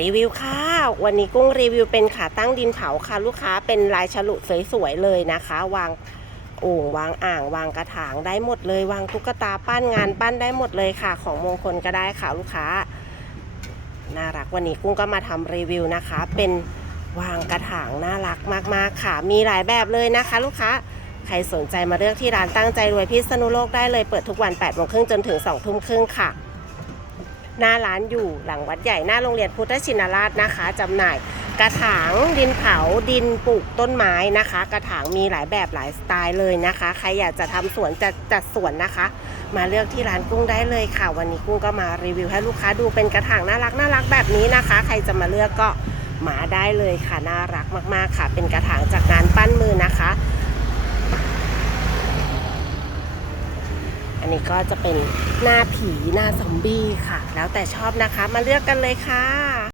รีวิวค่ะ วันนี้กุ้งรีวิวเป็นขาตั้งดินเผาค่ะ ลูกค้าเป็นลายฉลุสวยๆเลยนะคะ วางโอ่งวางอ่าง วางกระถางได้หมดเลย วางตุ๊กตาปั้นงานปั้นได้หมดเลยค่ะ ของมงคลก็ได้ค่ะลูกค้าน่ารักวันนี้กุ้งก็มาทำรีวิวนะคะ เป็นวางกระถางน่ารักมากๆค่ะ มีหลายแบบเลยนะคะ ลูกค้าใครสนใจมาเลือกที่ร้านตั้งใจรวยพิษณุโลกได้เลยเปิดทุกวัน8ปดโมงครึ่งจนถึง2องทุ่มครึ่งค่ะ หน้าร้านอยู่หลังวัดใหญ่หน้าโรงเรียนพุทธชินราชนะคะจำหน่ายกระถางดินเผาดินปลูกต้นไม้นะคะ กระถางมีหลายแบบหลายสไตล์เลยนะคะ ใครอยากจะทำสวนจะจัดสวนนะคะ มาเลือกที่ร้านกุ้งได้เลยค่ะ วันนี้กุ้งก็มารีวิวให้ลูกค้าดูเป็นกระถางน่ารักน่ารักแบบนี้นะคะ ใครจะมาเลือกก็มาได้เลยค่ะน่ารักมากๆค่ะ เป็นกระถางจากงานปั้นมือนะคะ อัน นี้ก็จะเป็นหน้าผีหน้าซอมบี้ค่ะ แล้วแต่ชอบนะคะ มาเลือกกันเลยค่ะ